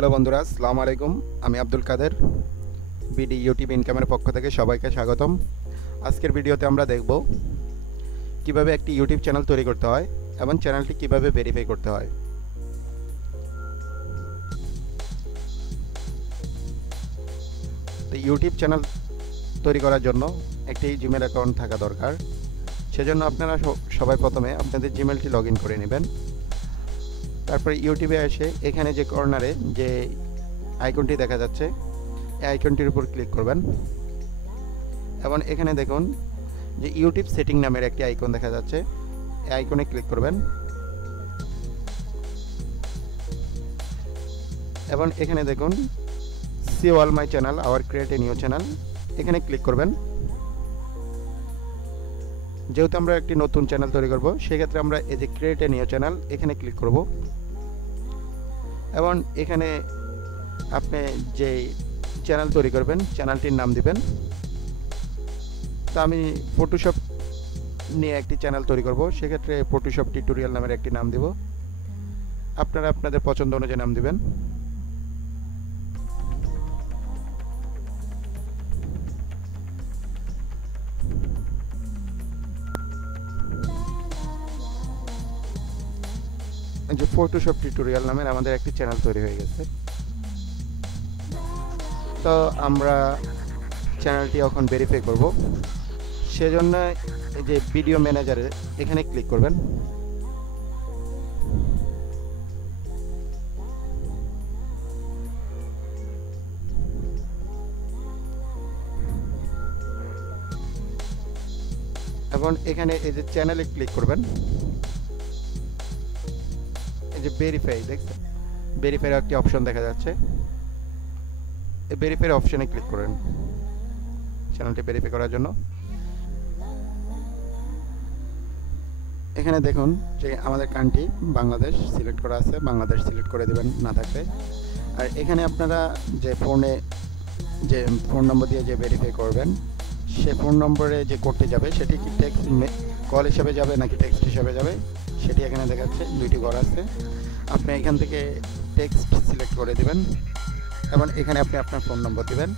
Hello বন্ধুরা, আসসালামু আলাইকুম। আমি আব্দুল কাদের, বিডি ইউটিউব ইনকামের পক্ষ থেকে সবাইকে স্বাগতম। আজকের ভিডিওতে আমরা দেখব কিভাবে একটি ইউটিউব চ্যানেল তৈরি করতে হয় এবং চ্যানেলটি কিভাবে ভেরিফাই করতে হয়। তো ইউটিউব চ্যানেল তৈরি করার জন্য একটি জিমেল অ্যাকাউন্ট থাকা দরকার। সেজন্য আপনারা সবাই প্রথমে আপনাদের জিমেলটি লগ ইন করে নেবেন। তারপরে ইউটিউবে এসে এখানে যে কর্নারে যে আইকনটি দেখা যাচ্ছে, এই আইকনটির উপর ক্লিক করবেন এবং এখানে দেখুন যে ইউটিউব সেটিং নামের একটি আইকন দেখা যাচ্ছে, এই আইকনে ক্লিক করবেন এবং এখানে দেখুন see all my channel our create a new channel, এখানে ক্লিক করবেন। যেহেতু আমরা একটি নতুন চ্যানেল তৈরি করব, সেক্ষেত্রে আমরা এই যে ক্রিয়েট এ নিউ চ্যানেল এখানে ক্লিক করব এবং এখানে আপনি যে চ্যানেল তৈরি করবেন চ্যানেলটির নাম দিবেন। তো আমি ফটোশপ নিয়ে একটি চ্যানেল তৈরি করব, সেক্ষেত্রে ফটোশপ টিউটোরিয়াল নামের একটি নাম দিব। আপনারা আপনাদের পছন্দ অনুযায়ী নাম দিবেন। যে ফটোশপ টিউটোরিয়াল নামের আমাদের একটি চ্যানেল তৈরি হয়ে গেছে। তো আমরা চ্যানেলটি এখন ভেরিফাই করব, সেজন্য এই যে ভিডিও ম্যানেজারে এখানে ক্লিক করবেন। এবং এখানে এই যে চ্যানেলে ক্লিক করবেন। এই যে ভেরিফাই, দেখছেন ভেরিফাইয়ের একটি অপশন দেখা যাচ্ছে, এই ভেরিফাইয়ের অপশনে ক্লিক করেন চ্যানেলটি ভেরিফাই করার জন্য। এখানে দেখুন যে আমাদের কান্ট্রি বাংলাদেশ সিলেক্ট করা আছে, বাংলাদেশ সিলেক্ট করে দেবেন না থাকলে। আর এখানে আপনারা যে ফোনে যে ফোন নম্বর দিয়ে যে ভেরিফাই করবেন, সে ফোন নম্বরে যে কোডটি যাবে সেটি কি টেক্সট কল হিসাবে যাবে নাকি টেক্সট হিসাবে যাবে, সেটি এখানে দেখাচ্ছে। দুইটি ঘর আছে, আপনি এখান থেকে টেক্সট সিলেক্ট করে দিবেন এবং এখানে আপনি আপনার ফোন নম্বর দিবেন।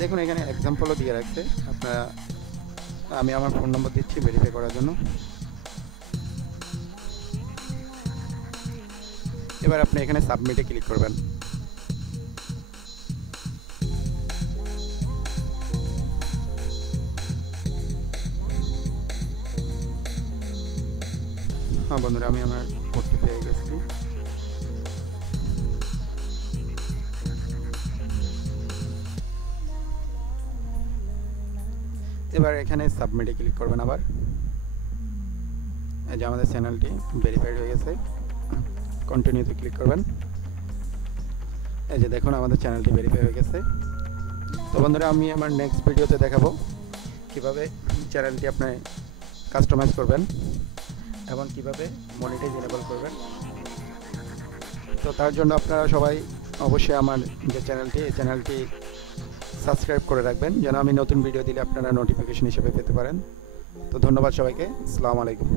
দেখুন এখানে এক্সাম্পলও দিয়ে রাখছে, আপনারা আমি আমার ফোন নম্বর দিচ্ছি ভেরিফাই করার জন্য। এবার আপনি এখানে সাবমিটে ক্লিক করবেন। হ্যাঁ বন্ধুরা, আমি আমার কোডটি পেয়ে গেছি। এবার এখানে সাবমিটে ক্লিক করবেন। আবার এই যে আমাদের চ্যানেলটি ভেরিফাইড হয়ে গেছে, কন্টিনিউতে ক্লিক করবেন। এই যে দেখুন আমাদের চ্যানেলটি ভেরিফাই হয়ে গেছে। তো বন্ধুরা, আমি আমার নেক্সট ভিডিওতে দেখাবো কিভাবে চ্যানেলটি আপনি কাস্টমাইজ করবেন এবং কিভাবে মনিটাইজ এনেবল করবেন। তো তার জন্য আপনারা সবাই অবশ্যই আমার যে চ্যানেলটি, এই চ্যানেলটি সাবস্ক্রাইব করে রাখবেন, যেন আমি নতুন ভিডিও দিলে আপনারা নোটিফিকেশন হিসেবে পেতে পারেন। তো ধন্যবাদ সবাইকে, আসসালামু আলাইকুম।